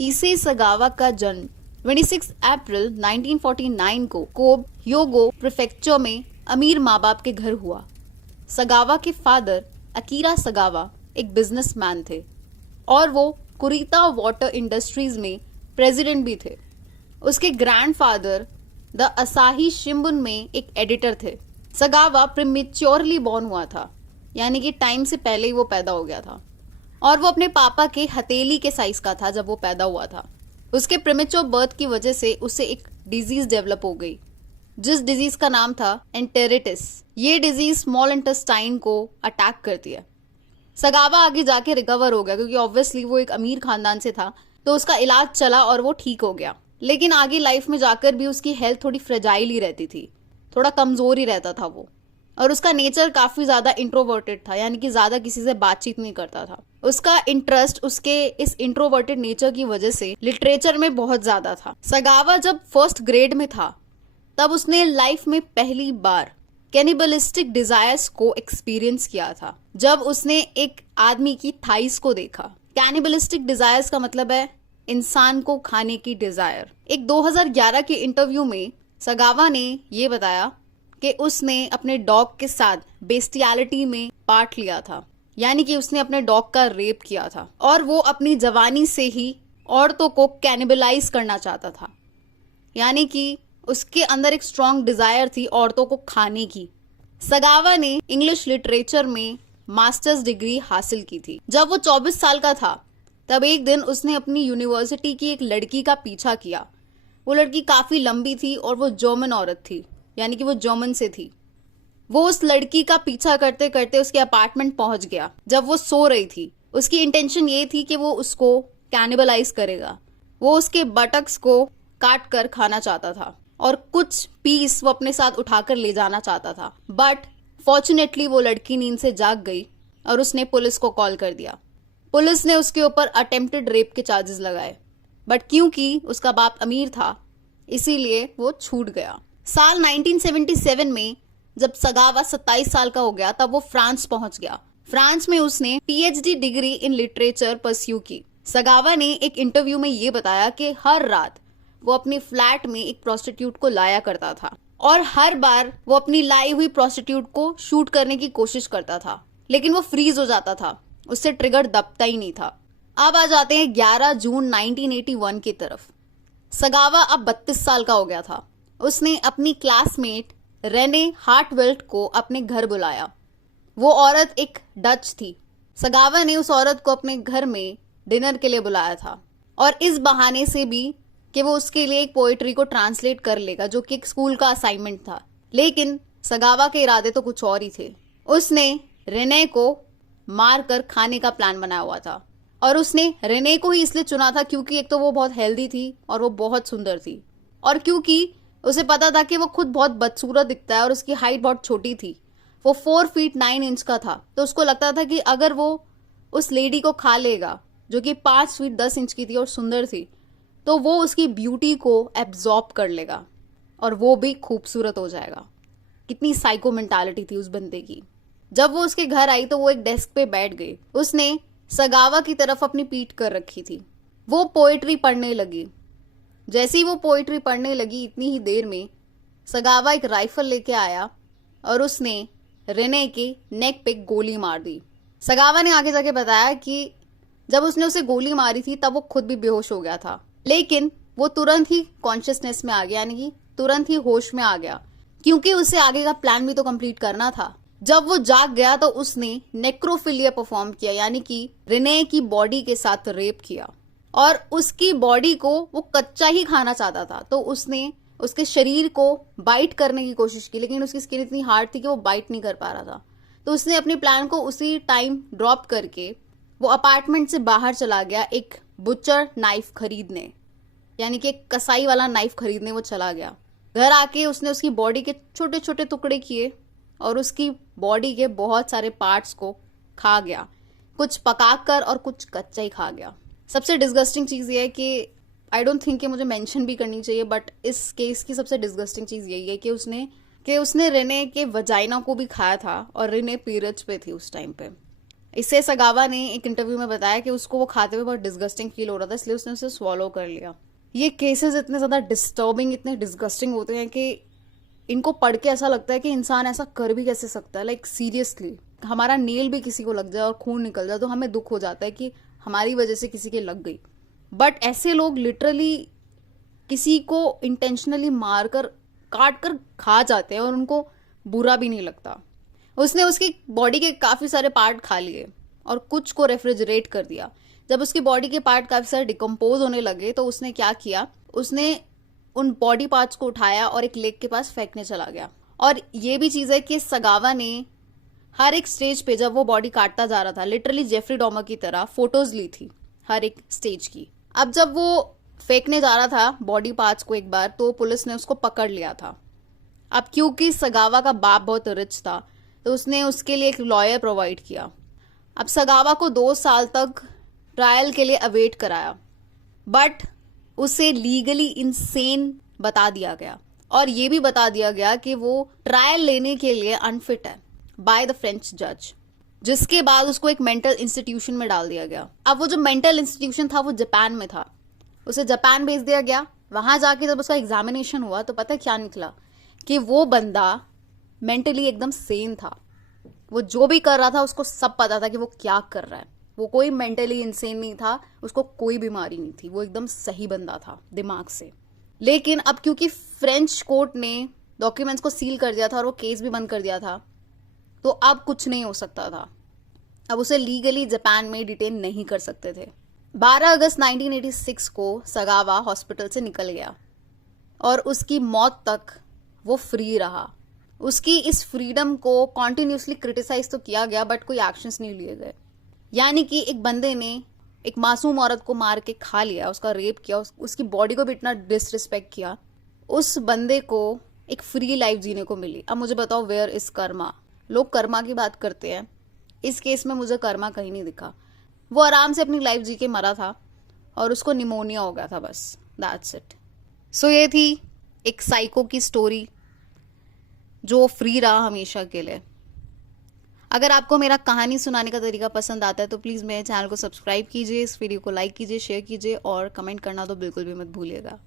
ईसे सगावा का जन्म 26 अप्रैल 1949 को कोब ह्योगो प्रीफेक्चर में अमीर माँ बाप के घर हुआ। सगावा के फादर अकीरा सगावा एक बिजनेसमैन थे और वो कुरीता वाटर इंडस्ट्रीज में प्रेसिडेंट भी थे। उसके ग्रैंडफादर द असाही शिंबुन में एक एडिटर थे। सगावा प्रीमेच्योरली बॉर्न हुआ था, यानी कि टाइम से पहले ही वो पैदा हो गया था और वो अपने पापा के हथेली के साइज का था जब वो पैदा हुआ था। उसके प्रीमेच्योर बर्थ की वजह से उसे एक डिजीज डेवलप हो गई, जिस डिजीज का नाम था एंटेरिटिस। ये डिजीज स्मॉल इंटेस्टाइन को अटैक करती है। सगावा आगे जाके रिकवर हो गया क्योंकि ऑब्वियसली वो एक अमीर खानदान से था, तो उसका इलाज चला और वो ठीक हो गया। लेकिन आगे लाइफ में जाकर भी उसकी हेल्थ थोड़ी फ्रेजाइल ही रहती थी, थोड़ा कमजोर ही रहता था वो, और उसका नेचर काफी ज्यादा इंट्रोवर्टेड था, यानी कि ज्यादा किसी से बातचीत नहीं करता था। उसका इंटरेस्ट उसके इस इंट्रोवर्टेड नेचर की वजह से लिटरेचर में बहुत ज्यादा था। सगावा जब फर्स्ट ग्रेड में था तब उसने लाइफ में पहली बार कैनिबलिस्टिक डिजायर्स को एक्सपीरियंस किया था, जब उसने एक आदमी की थाइस को देखा। कैनिबलिस्टिक डिजायर्स का मतलब है इंसान को खाने की डिजायर। एक 2011 के इंटरव्यू में सगावा ने ये बताया कि उसने अपने डॉग के साथ बेस्टियलिटी में पार्ट लिया था, यानी कि उसने अपने डॉग का रेप किया था और वो अपनी जवानी से ही औरतों को कैनिबलाइज करना चाहता था, यानी कि उसके अंदर एक स्ट्रॉन्ग डिजायर थी औरतों को खाने की। सगावा ने इंग्लिश लिटरेचर में मास्टर्स डिग्री हासिल की थी। जब वो 24 साल का था तब एक दिन उसने अपनी यूनिवर्सिटी की एक लड़की का पीछा किया। वो लड़की काफी लंबी थी और वो जर्मन औरत थी, यानी कि वो जर्मन से थी। वो उस लड़की का पीछा करते करते उसके अपार्टमेंट पहुंच गया जब वो सो रही थी। उसकी इंटेंशन ये थी कि वो उसको कैनिबलाइज करेगा। वो उसके बटक्स को काट कर खाना चाहता था और कुछ पीस वो अपने साथ उठाकर ले जाना चाहता था, बट फॉर्चुनेटली वो लड़की नींद से जाग गई और उसने पुलिस को कॉल कर दिया। पुलिस ने उसके ऊपर अटेम्प्टेड रेप के चार्जेस लगाए, बट क्योंकि उसका बाप अमीर था इसीलिए वो छूट गया। साल 1977 में जब सगावा 27 साल का हो गया तब वो फ्रांस पहुंच गया। फ्रांस में उसने PhD degree in literature pursue की। सगावा ने एक इंटरव्यू में ये बताया कि हर रात वो अपनी फ्लैट में एक प्रोस्टिट्यूट को लाया करता था और हर बार वो अपनी लाई हुई प्रोस्टिट्यूट को शूट करने की कोशिश करता था, लेकिन वो फ्रीज हो जाता था, उससे ट्रिगर दबता ही नहीं था। अब आ जाते हैं 11 जून 1981 की तरफ। सगावा अब 32 साल का हो गया था। उसने अपनी क्लासमेट रेने हार्टवेल्ट को अपने घर बुलाया। वो औरत एक डच थी। सगावा ने उस औरत को अपने घर में डिनर के लिए बुलाया था और इस बहाने से भी कि वो उसके लिए एक पोएट्री को ट्रांसलेट कर लेगा, जो कि एक स्कूल का असाइनमेंट था। लेकिन सगावा के इरादे तो कुछ और ही थे। उसने रेने को मार कर खाने का प्लान बनाया हुआ था और उसने रेने को ही इसलिए चुना था क्योंकि एक तो वो बहुत हेल्दी थी और वो बहुत सुंदर थी, और क्योंकि उसे पता था कि वो खुद बहुत बदसूरत दिखता है और उसकी हाइट बहुत छोटी थी। वो 4 फीट 9 इंच का था, तो उसको लगता था कि अगर वो उस लेडी को खा लेगा जो कि 5 फीट 10 इंच की थी और सुंदर थी, तो वो उसकी ब्यूटी को एब्जॉर्ब कर लेगा और वो भी खूबसूरत हो जाएगा। कितनी साइको मेंटालिटी थी उस बंदे की। जब वो उसके घर आई तो वो एक डेस्क पे बैठ गई। उसने सगावा की तरफ अपनी पीठ कर रखी थी। वो पोएट्री पढ़ने लगी। जैसे ही वो पोएट्री पढ़ने लगी इतनी ही देर में सगावा एक राइफल लेके आया और उसने रेने के नेक पे गोली मार दी। सगावा ने आगे जाके बताया कि जब उसने उसे गोली मारी थी तब वो खुद भी बेहोश हो गया था, लेकिन वो तुरंत ही कॉन्शियसनेस में आ गया, यानी कि तुरंत ही होश में आ गया, क्योंकि उसे आगे का प्लान भी तो कंप्लीट करना था। जब वो जाग गया तो उसने नेक्रोफिलिया परफॉर्म किया, यानी कि रेने की बॉडी के साथ रेप किया और उसकी बॉडी को वो कच्चा ही खाना चाहता था। तो उसने उसके शरीर को बाइट करने की कोशिश की, लेकिन उसकी स्किन इतनी हार्ड थी कि वो बाइट नहीं कर पा रहा था। तो उसने अपने प्लान को उसी टाइम ड्रॉप करके वो अपार्टमेंट से बाहर चला गया एक बुचर नाइफ खरीदने, यानी कि एक कसाई वाला नाइफ खरीदने वो चला गया। घर आके उसने उसकी बॉडी के छोटे छोटे टुकड़े किए और उसकी बॉडी के बहुत सारे पार्ट्स को खा गया, कुछ पकाकर और कुछ कच्चा ही खा गया। सबसे डिस्गस्टिंग चीज़ ये है कि आई डोंट थिंक कि मुझे मेंशन भी करनी चाहिए, बट इस केस की सबसे डिस्गस्टिंग चीज़ यही है कि उसने रेने के वजाइना को भी खाया था और रेने पीरियड्स पे थी उस टाइम पे। इससे सगावा ने एक इंटरव्यू में बताया कि उसको वो खाते हुए बहुत डिस्गस्टिंग फील हो रहा था, इसलिए उसने उसे स्वॉलो कर लिया। ये केसेस इतने ज़्यादा डिस्टर्बिंग, इतने डिस्गस्टिंग होते हैं कि इनको पढ़ के ऐसा लगता है कि इंसान ऐसा कर भी कैसे सकता है। लाइक सीरियसली, हमारा नेल भी किसी को लग जाए और खून निकल जाए तो हमें दुख हो जाता है कि हमारी वजह से किसी के लग गई, बट ऐसे लोग लिटरली किसी को इंटेंशनली मारकर काट कर खा जाते हैं और उनको बुरा भी नहीं लगता। उसने उसकी बॉडी के काफ़ी सारे पार्ट खा लिए और कुछ को रेफ्रिजरेट कर दिया। जब उसकी बॉडी के पार्ट काफ़ी सारे डिकम्पोज होने लगे तो उसने क्या किया, उसने उन बॉडी पार्ट्स को उठाया और एक लेक के पास फेंकने चला गया। और ये भी चीज़ है कि सगावा ने हर एक स्टेज पे जब वो बॉडी काटता जा रहा था, लिटरली जेफरी डॉमर की तरह फोटोज ली थी हर एक स्टेज की। अब जब वो फेंकने जा रहा था बॉडी पार्ट्स को एक बार, तो पुलिस ने उसको पकड़ लिया था। अब क्योंकि सगावा का बाप बहुत रिच था तो उसने उसके लिए एक लॉयर प्रोवाइड किया। अब सगावा को 2 साल तक ट्रायल के लिए अवेट कराया, बट उसे लीगली इंसेन बता दिया गया और ये भी बता दिया गया कि वो ट्रायल लेने के लिए अनफिट है बाय द फ्रेंच जज, जिसके बाद उसको एक मेंटल इंस्टीट्यूशन में डाल दिया गया। अब वो जो मेंटल इंस्टीट्यूशन था वो जापान में था, उसे जापान भेज दिया गया। वहां जाके जब उसका एग्जामिनेशन हुआ तो पता क्या निकला कि वो बंदा मेंटली एकदम सेन था। वो जो भी कर रहा था उसको सब पता था कि वो क्या कर रहा है। वो कोई मेंटली इंसेन नहीं था, उसको कोई बीमारी नहीं थी, वो एकदम सही बंदा था दिमाग से। लेकिन अब क्योंकि फ्रेंच कोर्ट ने डॉक्यूमेंट्स को सील कर दिया था और वो केस भी बंद कर दिया था, तो अब कुछ नहीं हो सकता था। अब उसे लीगली जापान में डिटेन नहीं कर सकते थे। 12 अगस्त 1986 को सगावा हॉस्पिटल से निकल गया और उसकी मौत तक वो फ्री रहा। उसकी इस फ्रीडम को कॉन्टिन्यूसली क्रिटिसाइज तो किया गया बट कोई एक्शंस नहीं लिए गए। यानी कि एक बंदे ने एक मासूम औरत को मार के खा लिया, उसका रेप किया, उसकी बॉडी को भी इतना डिसरिस्पेक्ट किया, उस बंदे को एक फ्री लाइफ जीने को मिली। अब मुझे बताओ, वेयर इज कर्मा? लोग कर्मा की बात करते हैं, इस केस में मुझे कर्मा कहीं नहीं दिखा। वो आराम से अपनी लाइफ जी के मरा था और उसको निमोनिया हो गया था, बस दैट्स इट। सो ये थी एक साइको की स्टोरी जो फ्री रहा हमेशा के लिए। अगर आपको मेरा कहानी सुनाने का तरीका पसंद आता है तो प्लीज़ मेरे चैनल को सब्सक्राइब कीजिए, इस वीडियो को लाइक कीजिए, शेयर कीजिए और कमेंट करना तो बिल्कुल भी मत भूलिएगा।